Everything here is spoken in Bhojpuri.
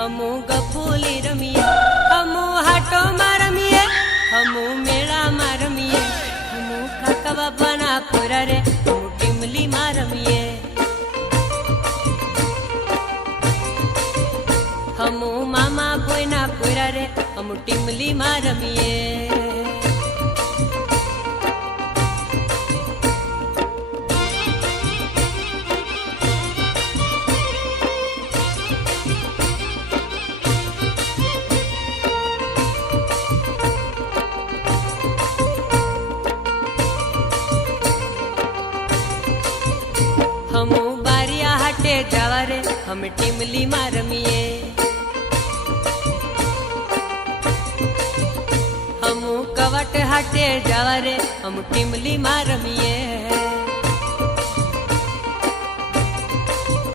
हमू गफूली रमीए, हमू हाटो में रमीए, हमू मेला में रमीए, हमू काका बाबा ना पूरा रे, हमू टिमली में रमीए, हमू मामा बोय ना पूरा रे, हमू टिमली में रमीए। हमू बारिया हाटे जावा रे, हम टिमली में रमीए, हमू कवट हाटे जावा रे, हम टिमली में रमीए।